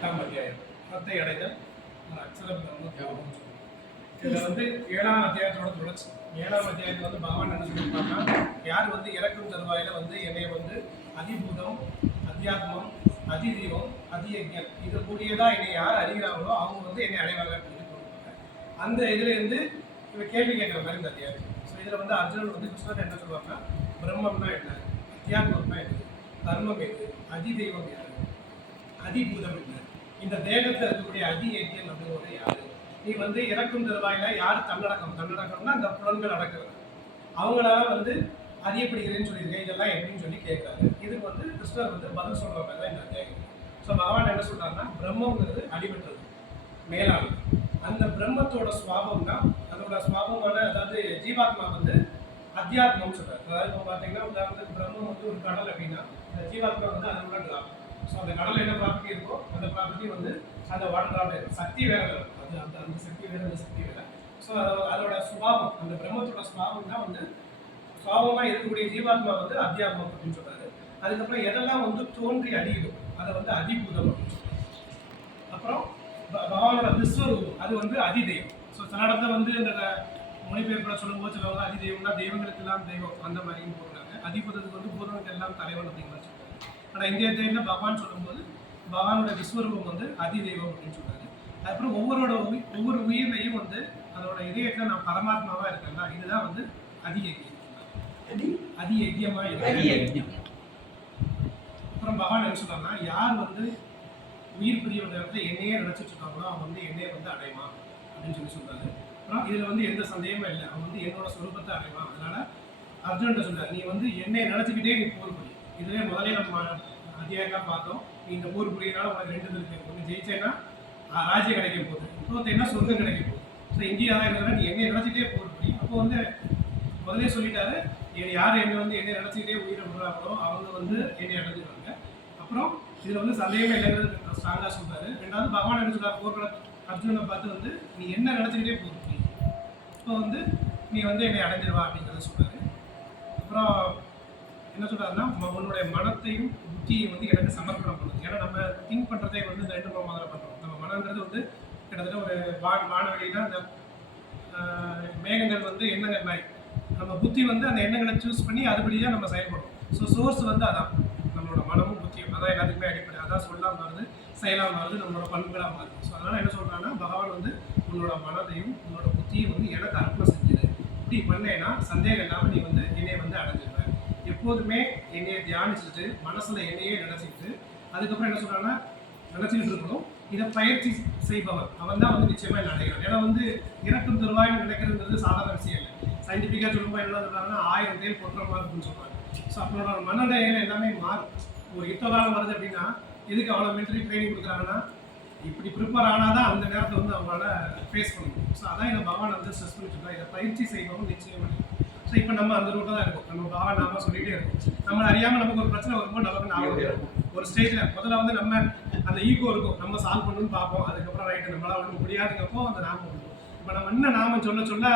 எட்டாம் அத்தியாயம். பத்தை அடைதல் ஒரு அக்ஷரம் ஞாபகம் இதுல வந்து ஏழாம் அத்தியாயத்தோட தொடர்ச்சி. ஏழாம் அத்தியாயத்துல வந்து பகவான் என்ன சொல்லியிருப்பாங்கன்னா யார் வந்து இறக்கும் தருவாயில வந்து என்னை வந்து அதிபூதம் அத்தியாத்மம் அதிதீபம் அதியஜ்ஞம் இது கூடியதா என்னை யார் அறிகிறாங்களோ அவங்க வந்து என்னை அடைவாங்க அப்படின்னு அந்த இதுல இருந்து இவன் கேள்வி கேட்குற மாதிரி இந்த அத்தியாயம். ஸோ இதுல வந்து அர்ஜுனன் வந்து கிருஷ்ணன் என்ன சொல்லுவாங்கன்னா பிரம்மம்னா என்ன? அத்தியாத்மம்னா என்ன? தர்மம் எது? அதிதெய்வம் யாரு? அதிபூதம் என்ன? இந்த தேகத்தில் இருக்கக்கூடிய அதி ஏக்கியம் அப்படிங்கிறது யாரு? நீ வந்து இறக்கும் தருவாயில யார்? தன்னடக்கம். தன்னடக்கம்னா அந்த புலன்கள் அடக்கிறது. அவங்களால வந்து அறியப்படுகிறேன்னு சொல்லியிருக்கேன் இதெல்லாம் எப்படின்னு சொல்லி கேட்குறாரு இதுக்கு வந்து கிருஷ்ணர் வந்து பதில் சொல்ற மாதிரி தான் இந்த தேகம். ஸோ பகவான் என்ன சொல்றாருன்னா பிரம்மங்கிறது அடிபட்டது. மேலானது. அந்த பிரம்மத்தோட சுவாபம் தான் அதோட சுவாபமான அதாவது ஜீவாத்மா வந்து அத்தியாத்மம்னு சொல்றாரு. அதாவது இப்போ பார்த்தீங்கன்னா உதாரணத்துக்கு பிரம்மம் வந்து ஒரு கடல் அப்படின்னா அந்த ஜீவாத்மா வந்து அதோட டிராப் ஸோ அந்த கடலில் என்ன ப்ராப்பர்ட்டி இருக்கோ அந்த ப்ராப்பர்ட்டி வந்து அந்த வாட்டர் டிராப் சக்தி வேற அது அந்த அந்த சக்தி வேற அந்த சக்தி வேற ஸோ அதோட சுபாவம் அந்த பிரம்மத்தோட சுபாவம் தான் வந்து சுவாபமாக இருக்கக்கூடிய ஜீவாத்மா வந்து அத்தியாபம் அப்படின்னு சொல்றாரு. அதுக்கப்புறம் எதெல்லாம் வந்து தோன்றி அழியுதோ அதை வந்து அதிபூதம் அப்படின்னு சொல்றாரு. அப்புறம் ப- பகவானோட விஸ்வரூபம் அது வந்து அதிதெய்வம். ஸோ சில இடத்துல வந்து இந்த மொழிபெயர்ப்பில் சொல்லும்போது சிலவங்க அதிதெய்வம்னா தெய்வங்களுக்கெல்லாம் தெய்வம் அந்த மாதிரியும் போடுறாங்க அதிபூதத்துக்கு வந்து பூதங்களுக்கு எல்லாம் தலைவன் அப்படிங்கிற ஆனால் இந்திய தேவையில் பகவான் சொல்லும்போது பகவானோட விஸ்வரூபம் வந்து அதிதெய்வம் அப்படின்னு சொல்றாரு. அதுக்கப்புறம் ஒவ்வொருட உயி- ஒவ்வொரு உயிர்லையும் வந்து அதோட இதயத்தில் நான் பரமாத்மாவா இருக்கேன்ல இதுதான் வந்து அதி யஜ்யம் அதி யஜ்யமா இருக்கு அப்புறம் பகவான் என்ன சொல்றாங்கன்னா யார் வந்து உயிர் பிரிய நேரத்தில் என்னையே நினைச்சிட்டு இருக்காங்களோ அவன் வந்து என்னையே வந்து அடைவான் அப்படின்னு சொல்லி சொல்றாரு. அப்புறம் இதுல வந்து எந்த சந்தேகமும் இல்லை. அவன் வந்து என்னோட சொரூபத்தை அடைவான் அதனால அர்ஜுன்கிட்ட சொல்றாரு நீ வந்து என்னை நினைச்சுக்கிட்டே நீ போர் புரி இதுவே முதலே நம்ம அத்தியாயம் பார்த்தோம். இந்த ஊர் புரியனால உனக்கு ரெண்டு இருக்கு. ஒன்று ஜெயிச்சேன்னா ராஜ்யம் கிடைக்க போகுது. இப்போ என்ன சொர்க்கம் கிடைக்க போகுது? ஸோ இந்தியா தான் என்ன நீ என்னை நினச்சிட்டே போர் புரி அப்போ வந்து முதலே சொல்லிட்டாரு எ- யார்? என்னை வந்து என்னை நினைச்சுக்கிட்டே உயிரை விடுறாங்களோ அவங்க வந்து என்னை அடைஞ்சிடுவாங்க அப்புறம் இதில் வந்து சந்தேகமே இல்லைங்கிறது ஸ்ட்ராங்காக சொல்கிறாரு ரெண்டாவது பகவான் என்ன சொல்கிறார் போர்க்கள அர்ஜுனை பார்த்து வந்து நீ என்ன நினச்சிக்கிட்டே போகுது இப்போ வந்து நீ வந்து என்னை அடைஞ்சிடுவா அப்படிங்கிறத சொல்கிறாரு அப்புறம் என்ன சொல்றாருன்னா உன்னுடைய மனத்தையும் புத்தியையும் வந்து எனக்கு சமர்ப்பணம் பண்ணுது ஏன்னா நம்ம திங்க் பண்றதே வந்து இந்த ரெண்டு மூணு மாதிரி பண்றோம். நம்ம மனங்கிறது வந்து கிட்டத்தட்ட ஒரு வான் வானவெளியில அந்த மேகங்கள் வந்து எண்ணங்கள் மாதிரி. நம்ம புத்தி வந்து அந்த எண்ணங்களை சூஸ் பண்ணி அதுபடியாக நம்ம செயல்படும் ஸோ சோர்ஸ் வந்து அதான். நம்மளோட மனமும் புத்தியும். அதான் எல்லாத்துக்குமே அடிப்படை. அதான் சொல்லாம மாறுது செயலாக மாறுது நம்மளோட பண்புகளாக மாறுது. ஸோ அதனால என்ன சொல்றாங்கன்னா பகவான் வந்து உன்னோட மனதையும் உன்னோட புத்தியும் வந்து எனக்கு அர்ப்பணம் செஞ்சிரு இப்படி பண்ணேன்னா சந்தேகம் இல்லாமல் நீ வந்து என்னை வந்து அடைஞ்சு எப்போதுமே என்னையை தியானிச்சுட்டு மனசில் என்னையே நினச்சிக்கிட்டு அதுக்கப்புறம் என்ன சொல்கிறாங்கன்னா நினச்சிக்கிட்டு இருக்கணும். இதை பயிற்சி செய்பவர். அவன் தான் வந்து நிச்சயமாக என்ன அடைகிறான். ஏன்னா வந்து இறக்கும் தருவாய்னு நினைக்கிறதுன்றது சாதாரண விஷயம் இல்லை. சயின்டிஃபிக்காக சொல்லும்போது என்ன சொல்கிறாங்கன்னா ஆயிரம் தேல் பொற்ற இருக்குன்னு சொல்கிறாங்க ஸோ அப்போட மனநிலையில் எல்லாமே மாறும். ஒரு யுத்த காலம் வருது அப்படின்னா எதுக்கு அவ்வளோ மென்டலி ட்ரைனிங் கொடுக்குறாங்கன்னா இப்படி ப்ரிப்பேர் ஆனால் தான் அந்த நேரத்தை வந்து அவங்களால ஃபேஸ் பண்ண முடியும். ஸோ அதான் இந்த பகவான் வந்து ஸ்ட்ரெஸ் பண்ணிட்டு இருக்கா இதை பயிற்சி செய்பவன் நிச்சயம். ஸோ இப்போ நம்ம அந்த ரூட்டில் தான் இருக்கோம். நம்ம பகவான் நாம சொல்லிட்டே இருக்கோம். நம்ம அறியாமல் நமக்கு ஒரு பிரச்சனை வரும்போது நமக்கு ஞாபகம் இருக்கும் ஒரு ஸ்டேஜில் முதல்ல வந்து நம்ம அந்த ஈகோ இருக்கும். நம்ம சால்வ் பண்ணணும்னு பார்ப்போம். அதுக்கப்புறம் ரைட்டு நம்மளால ஒன்றும் முடியாதுங்கப்போ அந்த நாமம் இருக்கும் இப்போ நம்ம இன்னும் நாம சொல்ல சொல்ல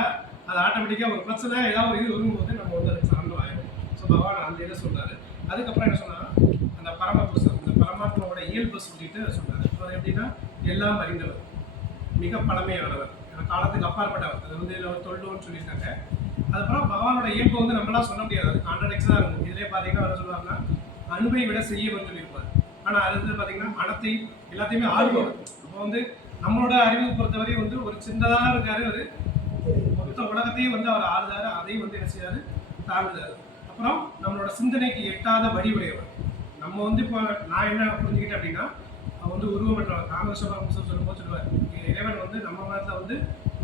அது ஆட்டோமேட்டிக்காக ஒரு பிரச்சனை ஏதாவது ஒரு இது வரும்போது நம்ம வந்து அதுக்கு சரண்டர் ஆயிடும் ஸோ பகவான் அந்த இதை சொல்றாரு. அதுக்கப்புறம் என்ன சொன்னா அந்த பரமபுருஷன் அந்த பரமாத்மாவோட இயல்பை சொல்லிட்டு சொல்றாரு அது எப்படின்னா எல்லாம் அறிந்தவர் மிக பழமையானவர். காலத்துக்கு அப்பாற்பட்டவர். அது வந்து இதுல ஒரு சொல்லியிருக்காங்க. அதுக்கப்புறம் பகவானோட இயல்பு வந்து நம்மளால சொல்ல முடியாது. அது கான்ட்ரடிக்ஸாக இருக்கும். இதிலே பார்த்தீங்கன்னா என்ன சொல்லுவாங்கன்னா அன்பை விட செய்யவர் சொல்லியிருப்பார். ஆனால் அது வந்து பார்த்தீங்கன்னா அனத்தை எல்லாத்தையுமே ஆர்வம் அப்போ வந்து நம்மளோட அறிவு பொறுத்தவரை வந்து ஒரு சின்னதாக இருக்காரு ஒரு மொத்த உலகத்தையும் வந்து அவர் ஆறுதாரு. அதையும் வந்து என்ன செய்யாரு தாங்குதாரு அப்புறம் நம்மளோட சிந்தனைக்கு எட்டாத வடிவுடையவர் நம்ம வந்து இப்போ நான் என்ன புரிஞ்சுக்கிட்டேன் அப்படின்னா அவர் வந்து உருவமற்றவர். ராமகிருஷ்ண சொல்லும்போது சொல்லுவார். இறைவன் வந்து நம்ம மதத்தில் வந்து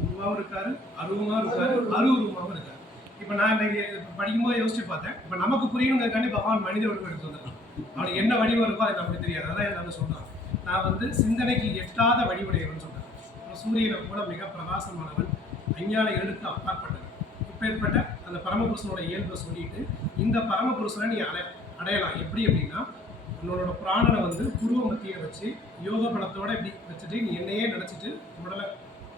உருவாகவும் இருக்காரு அருவமாகவும் இருக்காரு அருவுருவமாகவும் இருக்காரு. இப்போ நான் இன்னைக்கு படிக்கும்போது யோசிச்சு பார்த்தேன். இப்போ நமக்கு புரியணுங்கிறதுக்காண்டி பகவான் மனித வடிவம் எடுத்து வந்துடலாம் அவனுக்கு என்ன வடிவம் இருக்கோ அது நமக்கு தெரியாது. அதான் என்ன சொல்கிறான் நான் வந்து சிந்தனைக்கு எட்டாத வடிவுடையவன் சொல்கிறேன் சூரியனை கூட மிக பிரகாசமானவன் அஞ்ஞான எழுத்து அப்பாற்பட்டவன். இப்பேற்பட்ட அந்த பரமபுருஷனோட இயல்பை சொல்லிட்டு இந்த பரமபுருஷனை நீ அடை அடையலாம். எப்படி அப்படின்னா உன்னோட பிராணனை வந்து புருவ மத்திய வச்சு யோக பணத்தோட இப்படி வச்சுட்டு நீ என்னையே நினைச்சிட்டு உடலை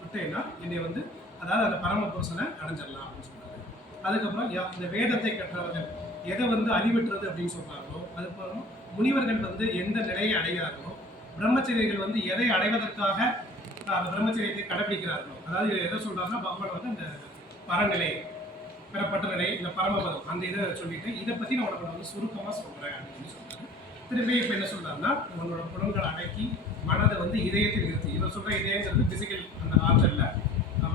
விட்டேன்னா என்னை வந்து அதாவது அந்த பரமபுருஷனை அடைஞ்சிடலாம் அப்படின்னு சொல்றாரு. அதுக்கப்புறம் இந்த வேதத்தை கற்றவர்கள் எதை வந்து அழிவற்றது அப்படின்னு சொல்றாங்களோ அதுக்கப்புறம் முனிவர்கள் வந்து எந்த நிலையை அடைகிறார்களோ பிரம்மச்சரியர்கள் வந்து எதை அடைவதற்காக அந்த பிரம்மச்சரியத்தை கடைபிடிக்கிறார்களோ அதாவது எதை சொல்கிறாங்கன்னா பகவான் வந்து அந்த பரநிலை பெறப்பட்ட நிலை இந்த பரமபதம் அந்த இதை சொல்லிட்டு இதை பற்றி நான் உனக்கு வந்து சுருக்கமாக சொல்கிறேன் அப்படின்னு சொல்லி திரும்பி இப்போ என்ன சொல்கிறாருன்னா உங்களோட புலன்களை அடக்கி மனதை வந்து இதயத்தில் நிறுத்தி. இவர் சொல்ற இதயங்கிறது பிசிக்கல் அந்த ஹார்ட் இல்லை.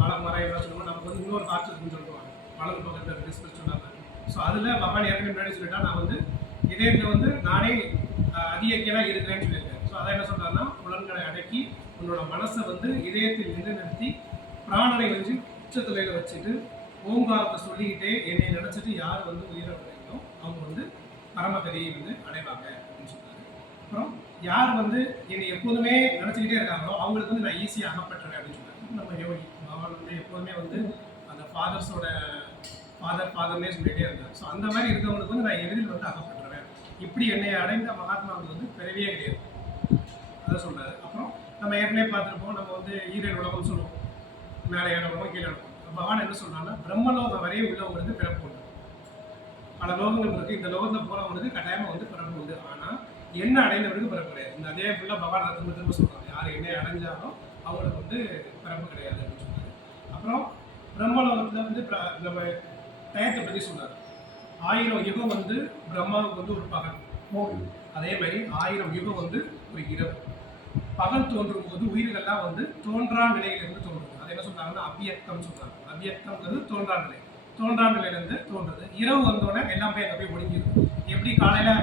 மலம் மரம் எல்லாம் சொல்லுவோம் நமக்கு வந்து இன்னொரு ஹார்ட் இருக்குன்னு சொல்லுவாங்க. வலது பக்கத்தில் இருக்குது ஸ்பிரிச்சுவலாக ஸோ அதில் பகவான் ஏற்கனவே முன்னாடி சொல்லிட்டா நான் வந்து இதயத்தில் வந்து நானே அதிகக்கலாக இருக்கிறேன்னு சொல்லியிருக்கேன் ஸோ அதை என்ன சொல்கிறாருன்னா புலன்களை அடக்கி உன்னோட மனசை வந்து இதயத்தில் நின்று நிறுத்தி பிராணனை வந்து உச்சத்துலையில் வச்சுட்டு ஓங்காரத்தை சொல்லிக்கிட்டே என்னை நினச்சிட்டு யார் வந்து உயிரை விடுறீங்களோ அவங்க வந்து பரமகதியை வந்து அடைவாங்க அப்படின்னு சொல்றாரு. அப்புறம் யார் வந்து என்னை எப்போதுமே நினச்சிக்கிட்டே இருக்காங்களோ அவங்களுக்கு வந்து நான் ஈஸியாக அகப்பட்டுறேன் அப்படின்னு சொல்றாரு. நம்ம யோகி பகவான் வந்து எப்போதுமே வந்து அந்த ஃபாதர்ஸோட ஃபாதர் ஃபாதர்னே சொல்லிகிட்டே இருந்தார். ஸோ அந்த மாதிரி இருக்கவங்களுக்கு வந்து நான் எளிதில் வந்து அகப்பட்டுருவேன். இப்படி என்னை அடைந்த மகாத்மாவுக்கு வந்து பிறவியே கிடையாது. அதை சொல்கிறார் அப்புறம் நம்ம ஏற்கனவே பார்த்துருப்போம் நம்ம வந்து ஈரன் உலகம் சொல்லுவோம். மேலே இடம் கீழே இடம் பகவான் என்ன சொல்கிறாங்கன்னா பிரம்மலோகம் வரையும் உள்ளவங்களுக்கு பிறப்பு உண்டு. பல லோகங்கள் இருக்கு. இந்த லோகத்தை போறவங்களுக்கு கட்டாயமா வந்து பிறப்பு உண்டு. ஆனா என்ன அடைந்தவருக்கு பிறப்பு கிடையாது. இந்த அதே ஃபுல்லா பகவான் திரும்ப திரும்ப சொல்றாங்க யார் என்ன அடைஞ்சாலும் அவங்களுக்கு வந்து பிறப்பு கிடையாது அப்படின்னு சொல்றாரு. அப்புறம் பிரம்மலோகத்துல வந்து நம்ம டயத்தை பத்தி சொல்றாரு. ஆயிரம் யுகம் வந்து பிரம்மாவுக்கு வந்து ஒரு பகல். அதே மாதிரி ஆயிரம் யுகம் வந்து ஒரு இரவு. பகல் தோன்றும் போது உயிர்கள்லாம் வந்து தோன்றா நிலையிலிருந்து தோன்றுது. அது என்ன சொல்றாங்கன்னா அவ்வியக்தம் சொல்றாங்க. அவ்வியக்தம்ங்கிறது தோன்றா நிலை. தோன்றா தோன்றுது. இரவு வந்தோடனே எல்லாம் போய் அங்கே போய் ஒடுங்கிடுது எப்படி காலையில்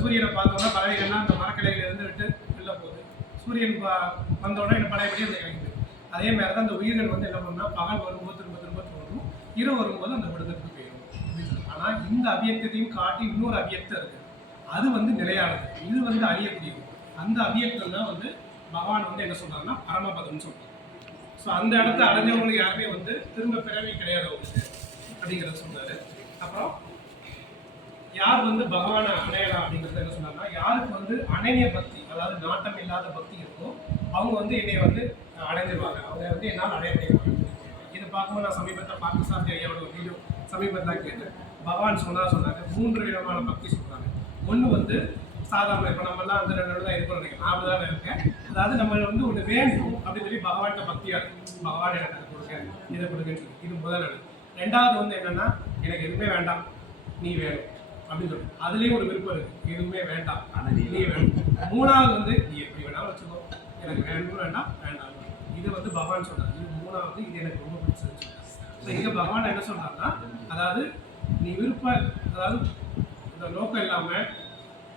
சூரியனை பார்த்தோன்னா பறவைகள்லாம் அந்த மரக்கிளையில இருந்து விட்டு வெளில போகுது. சூரியன் வந்தோடனே இந்த பழையபடி அந்த இறங்குது. அதே மாதிரி தான் அந்த உயிர்கள் வந்து என்ன பண்ணால் பகல் வரும்போது திரும்ப திரும்ப தோன்றும். இரவு வரும்போது அந்த விடுதலுக்கு போயிடும் ஆனால் இந்த அபியக்தத்தையும் காட்டி இன்னொரு அபியக்தம் இருக்கு. அது வந்து நிலையானது. இது வந்து அழியக்கூடியது அந்த அபியக்தம் தான் வந்து பகவான் வந்து என்ன சொல்றாருன்னா பரமபதம்னு சொல்றாரு. ஸோ அந்த இடத்த அடைஞ்சவங்களுக்கு யாருமே வந்து திரும்ப பிறவி கிடையாது அவங்களுக்கு அப்படிங்கிறத சொன்னாரு. அப்புறம் யார் வந்து பகவானை அணையலாம் அப்படிங்கிறத என்ன சொன்னாங்கன்னா யாருக்கு வந்து அணைய பக்தி அதாவது நாட்டம் இல்லாத பக்தி இருக்கோ அவங்க வந்து என்னை வந்து அடைஞ்சிருவாங்க. அவங்க வந்து என்னால் அடைய முடியுவாங்க இது பார்க்கும்போது நான் சமீபத்தில் பார்த்து சாந்தி ஐயாவோட வீடியோ சமீபத்தில் கேட்டேன். பகவான் சொன்னா சொன்னாங்க மூன்று விதமான பக்தி சொல்றாங்க. ஒன்று வந்து சாதாரண இப்போ நம்மலாம் அந்த ரெண்டு தான் இருக்கணும் நினைக்கிறேன். நான் தான் இருக்கேன் அதாவது நம்ம வந்து ஒன்று வேணும் அப்படின்னு சொல்லி பகவான்கிட்ட பக்தியா இருக்கும் பகவான் எனக்கு கொடுங்க இதை கொடுங்கன்னு சொல்லி. இது முதல் நடக்கும் ரெண்டாவது வந்து என்னன்னா எனக்கு எதுவுமே வேண்டாம். நீ வேணும் அப்படின்னு சொல்லி. அதுலயும் ஒரு விருப்பம் இருக்கு. எதுவுமே வேண்டாம். ஆனா நீ வேணும் மூணாவது வந்து நீ எப்படி வேணாலும் வச்சுக்கோ. எனக்கு வேணும் வேண்டாம் வேண்டாம். இது வந்து பகவான் சொல்றாரு இது மூணாவது இது எனக்கு ரொம்ப சொல்றாரு ஸோ இங்க பகவான் என்ன சொல்றாருன்னா அதாவது நீ விருப்ப அதாவது இந்த நோக்கம் இல்லாம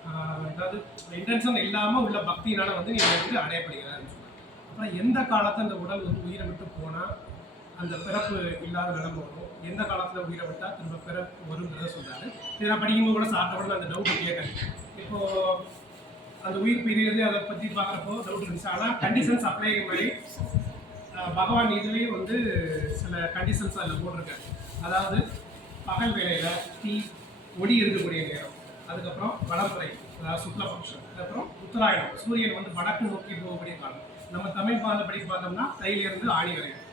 ஆஹ், அதாவது இன்டென்ஷன் இல்லாம உள்ள பக்தியினால வந்து நீ வந்து அடையப்படுகிறாருன்னு அப்புறம் எந்த காலத்துல இந்த உடல் வந்து உயிரை விட்டு போனா அந்த பிறப்பு இல்லாத நிலைமை வரும். எந்த காலத்தில் உயிரை விட்டால் திரும்ப பிறப்பு வருங்கிறத சொல்கிறாரு இதை நான் படிக்கும்போது கூட சாப்பிட்ட அந்த டவுட் கேட்கறேன் இப்போது அந்த உயிர் பிரியது அதை பற்றி பார்க்குறப்போ டவுட் இருந்துச்சு. ஆனால் கண்டிஷன்ஸ் அப்ளை மாதிரி பகவான் இதுலேயும் வந்து சில கண்டிஷன்ஸ் அதில் போட்டிருக்காரு. அதாவது பகல் வேலையில் தீ ஒளி இருக்கக்கூடிய நேரம். அதுக்கப்புறம் வளர்ப்புறை அதாவது ஃபங்க்ஷன் அதுக்கப்புறம் உத்தராயணம். சூரியன் வந்து வடக்கு நோக்கி போகக்கூடிய காலம். நம்ம தமிழ் பாதப்படி பார்த்தோம்னா தையிலிருந்து ஆடி வரையும்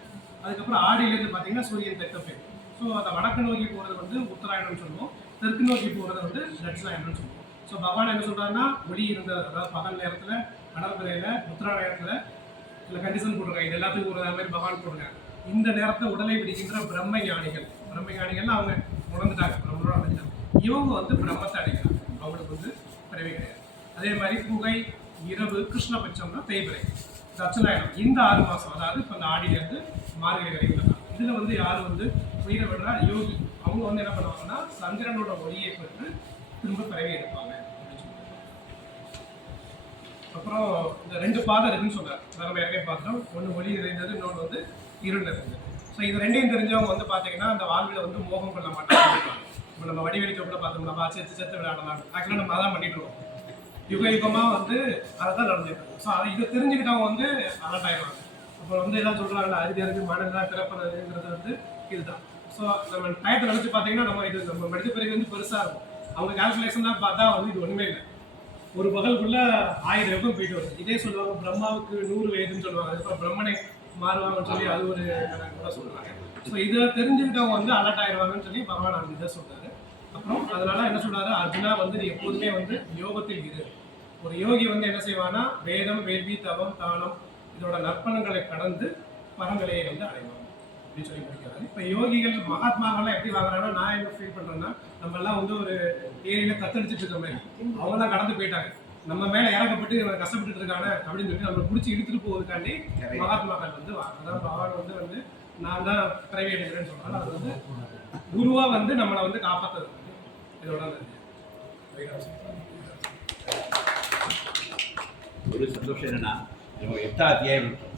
அதுக்கப்புறம் ஆடியிலேருந்து பார்த்தீங்கன்னா சூரியன் தெற்க பேர் ஸோ அந்த வடக்கு நோக்கி போகிறது வந்து உத்தராயணம்னு சொல்லுவோம். தெற்கு நோக்கி போகிறது வந்து தட்சிணாயணம்னு சொல்லுவோம். ஸோ பகவான் என்ன சொல்கிறாருன்னா ஒளி இருந்த அதாவது பகல் நேரத்தில் கடற்கரையில் உத்தராயணத்தில் இல்லை கண்டிஷன் போட்டிருக்காங்க. இது எல்லாத்துக்கும் ஒரு மாதிரி பகவான் போட்டிருக்காங்க இந்த நேரத்தை உடலை பிடிக்கின்ற பிரம்ம ஞானிகள் பிரம்ம ஞானிகள் அவங்க உணர்ந்துட்டாங்க. பிரம்மனோட அடைஞ்சாங்க இவங்க வந்து பிரம்மத்தை அடைக்கிறாங்க அவங்களுக்கு வந்து பிறவி கிடையாது. அதே மாதிரி புகை இரவு கிருஷ்ணபட்சம்னா தேய்பிறை தட்சிணாயனம் இந்த ஆறு மாசம் அதாவது இப்போ இந்த ஆடியிலேருந்து மார்கழி வரைக்கும் தான் இதுல வந்து யார் வந்து உயிரை விடுறா? யோகி. அவங்க வந்து என்ன பண்ணுவாங்கன்னா சந்திரனோட ஒளியை பெற்று திரும்ப பிறவி எடுப்பாங்க. அப்புறம் இந்த ரெண்டு பாதம் இருக்குன்னு சொல்றாரு. நம்ம ஏற்கனவே பார்த்தோம். ஒன்று ஒளி நிறைந்தது இன்னொன்று வந்து இருள் நிறைந்தது. ஸோ இது ரெண்டையும் தெரிஞ்சவங்க வந்து பார்த்தீங்கன்னா அந்த வாழ்வில் வந்து மோகம் கொள்ள மாட்டாங்க. இப்போ நம்ம வடிவெளி கூட பார்த்தோம்னா நம்ம செத்து செத்து விளையாடலாம் ஆக்சுவலாக நம்ம அதான் பண்ணிட்டு இருக்கோம். யுக யுகமாக வந்து அதை தான் நடந்துட்டு ஸோ அதை இதை தெரிஞ்சுக்கிட்டவங்க வந்து அலர்ட் ஆயிடுவாங்க அப்புறம் வந்து எல்லாம் சொல்கிறாங்க அறுதி அறுதி மனதில் திறப்பதுங்கிறது வந்து இதுதான். ஸோ நம்ம டயத்தை நினச்சி பார்த்தீங்கன்னா நம்ம இது நம்ம மனித பிறகு வந்து பெருசாக இருக்கும். அவங்க கால்குலேஷன் தான் பார்த்தா வந்து இது ஒன்றுமே இல்லை. ஒரு பகலுக்குள்ள ஆயிரம் யுகம் போயிட்டு வருது. இதே சொல்லுவாங்க பிரம்மாவுக்கு நூறு வயதுன்னு சொல்லுவாங்க. அதுக்கப்புறம் பிரம்மனை மாறுவாங்கன்னு சொல்லி அது ஒரு சொல்லுவாங்க கூட ஸோ இதை தெரிஞ்சுக்கிட்டவங்க வந்து அலர்ட் ஆயிடுவாங்கன்னு சொல்லி பகவான் அந்த இதை சொல்கிறாரு அப்புறம் அதனால என்ன சொல்றாரு? அர்ஜுனா வந்து நீ எப்போதுமே வந்து யோகத்தில் இரு. ஒரு யோகி வந்து என்ன செய்வானா வேதம் வேள்வி தவம் தானம் இதோட நற்பணங்களை கடந்து பரநிலையை வந்து அடைவாங்க அப்படின்னு சொல்லி முடிக்கிறாரு. இப்போ யோகிகள் மகாத்மாக்கள்லாம் எப்படி வாங்குறாங்கன்னா நான் என்ன ஃபீல் பண்றேன்னா நம்ம எல்லாம் வந்து ஒரு ஏரியில தத்தளிச்சுட்டு இருக்க மாதிரி. அவங்கெல்லாம் கடந்து போயிட்டாங்க. நம்ம மேல இறக்கப்பட்டு இவங்க கஷ்டப்பட்டுட்டு இருக்காங்க அப்படின்னு சொல்லி நம்மளை பிடிச்சி இழுத்துட்டு போவதுக்காண்டி மகாத்மாக்கள் வந்து அதாவது பகவான் வந்து வந்து நான் தான் பிறவி எடுக்கிறேன்னு சொல்றாங்க. அது வந்து குருவா வந்து நம்மளை வந்து காப்பாற்றுறது இதோட ஒரு சந்தோஷம் என்னன்னா நம்ம எட்டாம் அத்தியாயம்